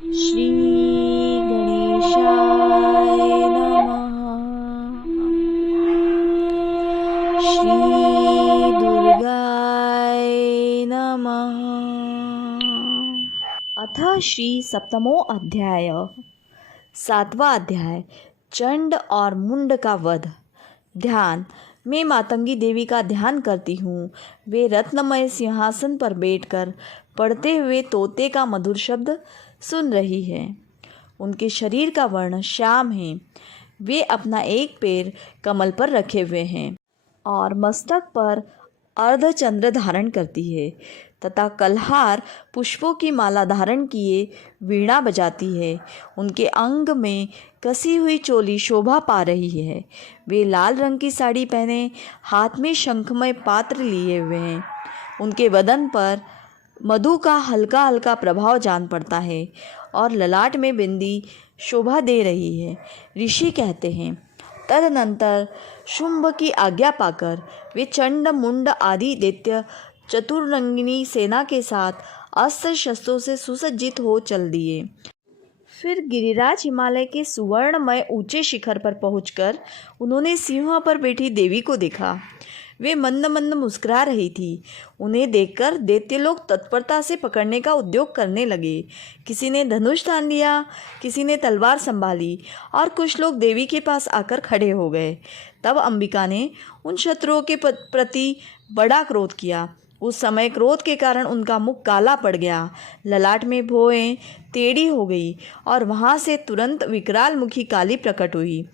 श्री गणेशाय नमः। श्री दुर्गाय नमः। अथ श्री सप्तमो अध्याय। सातवां अध्याय, चंड और मुंड का वध। ध्यान। मैं मातंगी देवी का ध्यान करती हूँ। वे रत्नमय सिंहासन पर बैठकर पढ़ते हुए तोते का मधुर शब्द सुन रही है। उनके शरीर का वर्ण श्याम है। वे अपना एक पैर कमल पर रखे हुए हैं और मस्तक पर अर्धचंद्र धारण करती है तथा कलहार पुष्पों की माला धारण किए वीणा बजाती है। उनके अंग में कसी हुई चोली शोभा पा रही है। वे लाल रंग की साड़ी पहने हाथ में शंखमय पात्र लिए हुए हैं। उनके बदन पर मधु का हल्का हल्का प्रभाव जान पड़ता है और ललाट में बिंदी शोभा दे रही है। ऋषि कहते हैं, तदनंतर शुंभ की आज्ञा पाकर वे चंड मुंड आदि दैत्य चतुरंगिनी सेना के साथ अस्त्र शस्त्रों से सुसज्जित हो चल दिए। फिर गिरिराज हिमालय के सुवर्णमय ऊंचे शिखर पर पहुंचकर उन्होंने सिंह पर बैठी देवी को देखा। वे मंद मंद मुस्कुरा रही थी। उन्हें देखकर दैत्य लोग तत्परता से पकड़ने का उद्योग करने लगे। किसी ने धनुष तान लिया, किसी ने तलवार संभाली और कुछ लोग देवी के पास आकर खड़े हो गए। तब अंबिका ने उन शत्रुओं के प्रति बड़ा क्रोध किया। उस समय क्रोध के कारण उनका मुख काला पड़ गया, ललाट में भौहें टेढ़ी हो गई और वहाँ से तुरंत विकराल मुखी काली प्रकट हुई,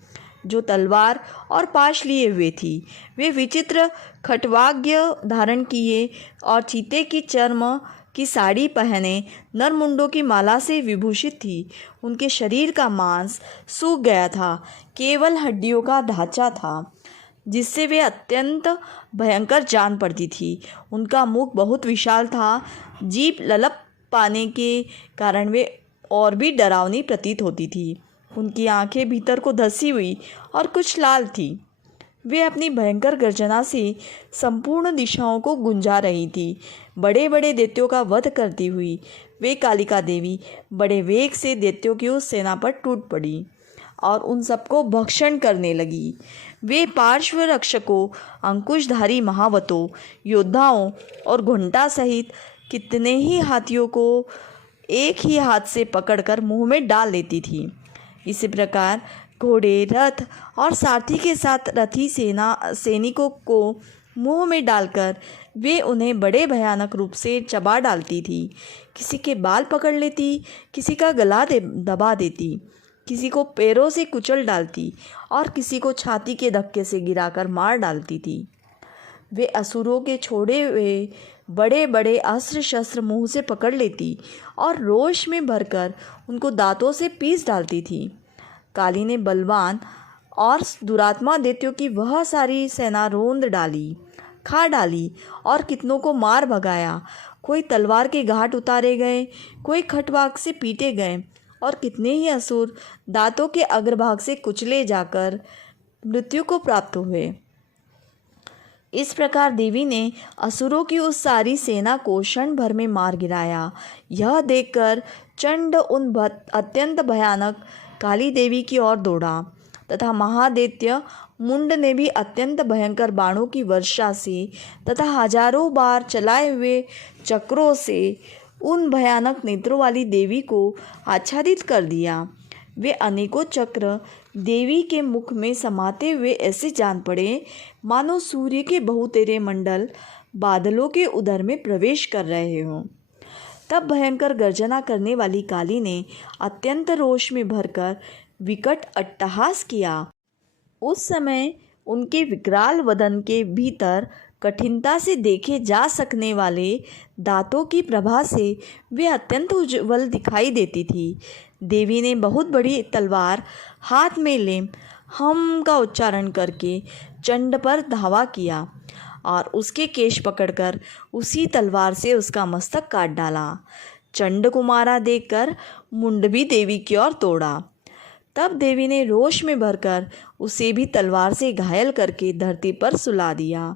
जो तलवार और पाश लिए हुए थी। वे विचित्र खट्वाग्य धारण किए और चीते की चर्म की साड़ी पहने नरमुंडों की माला से विभूषित थी। उनके शरीर का मांस सूख गया था, केवल हड्डियों का ढांचा था जिससे वे अत्यंत भयंकर जान पड़ती थी। उनका मुख बहुत विशाल था। जीभ ललप पाने के कारण वे और भी डरावनी प्रतीत होती थी। उनकी आंखें भीतर को धसी हुई और कुछ लाल थी। वे अपनी भयंकर गर्जना से संपूर्ण दिशाओं को गुंजा रही थी। बड़े बड़े दैत्यों का वध करती हुई वे कालिका देवी बड़े वेग से दैत्यों की उस सेना पर टूट पड़ी और उन सबको भक्षण करने लगी। वे पार्श्व रक्षकों, अंकुशधारी महावतों, योद्धाओं और घुंटा सहित कितने ही हाथियों को एक ही हाथ से पकड़कर मुंह में डाल लेती थी। इसी प्रकार घोड़े, रथ और सारथी के साथ रथी सैनिकों को मुंह में डालकर वे उन्हें बड़े भयानक रूप से चबा डालती थी। किसी के बाल पकड़ लेती, किसी का गला दबा देती, किसी को पैरों से कुचल डालती और किसी को छाती के धक्के से गिराकर मार डालती थी। वे असुरों के छोड़े हुए बड़े बड़े अस्त्र शस्त्र मुंह से पकड़ लेती और रोष में भरकर उनको दांतों से पीस डालती थी। काली ने बलवान और दुरात्मा दैत्यों की वह सारी सेना रोंद डाली, खा डाली और कितनों को मार भगाया। कोई तलवार के घाट उतारे गए, कोई खटवाक से पीटे गए और कितने ही असुर दांतों के अग्रभाग से कुचले जाकर मृत्यु को प्राप्त हुए। इस प्रकार देवी ने असुरों की उस सारी सेना को क्षण भर में मार गिराया। यह देखकर चंड उन अत्यंत भयानक काली देवी की ओर दौड़ा तथा महादैत्य मुंड ने भी अत्यंत भयंकर बाणों की वर्षा से तथा हजारों बार चलाए हुए चक्रों से उन भयानक नेत्रों वाली देवी को आच्छादित कर दिया। वे अनेकों चक्र देवी के मुख में समाते हुए ऐसे जान पड़े मानो सूर्य के बहुतेरे मंडल बादलों के उदर में प्रवेश कर रहे हों। तब भयंकर गर्जना करने वाली काली ने अत्यंत रोष में भरकर विकट अट्टहास किया। उस समय उनके विकराल वदन के भीतर कठिनता से देखे जा सकने वाले दांतों की प्रभा से वे अत्यंत उज्ज्वल दिखाई देती थी। देवी ने बहुत बड़ी तलवार हाथ में ले हम का उच्चारण करके चंड पर धावा किया और उसके केश पकड़कर उसी तलवार से उसका मस्तक काट डाला। चंड को मारा देखकर मुंड भी देवी की ओर दौड़ा। तब देवी ने रोष में भरकर उसे भी तलवार से घायल करके धरती पर सुला दिया।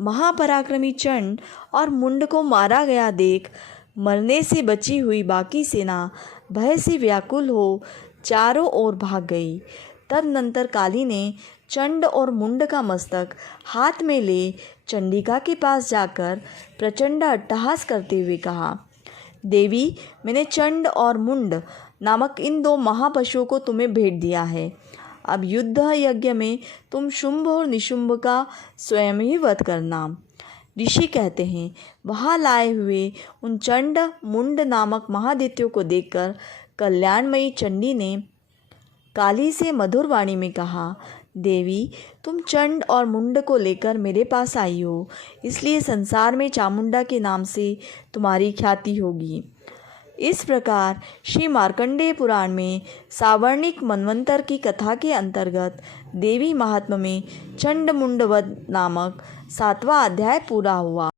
महापराक्रमी चंड और मुंड को मारा गया देख मरने से बची हुई बाकी सेना भय से व्याकुल हो चारों ओर भाग गई। तदनंतर काली ने चंड और मुंड का मस्तक हाथ में ले चंडिका के पास जाकर प्रचंड अट्टहास करते हुए कहा, देवी, मैंने चंड और मुंड नामक इन दो महापशुओं को तुम्हें भेंट दिया है। अब युद्ध यज्ञ में तुम शुंभ और निशुंभ का स्वयं ही वध करना। ऋषि कहते हैं, वहाँ लाए हुए उन चंड मुंड नामक महादित्यों को देखकर कल्याणमयी चंडी ने काली से मधुर वाणी में कहा, देवी, तुम चंड और मुंड को लेकर मेरे पास आई हो, इसलिए संसार में चामुंडा के नाम से तुम्हारी ख्याति होगी। इस प्रकार श्री मार्कंडेय पुराण में सावर्णिक मनवंतर की कथा के अंतर्गत देवी महात्म्य में चंड मुंड वध नामक 7वां अध्याय पूरा हुआ।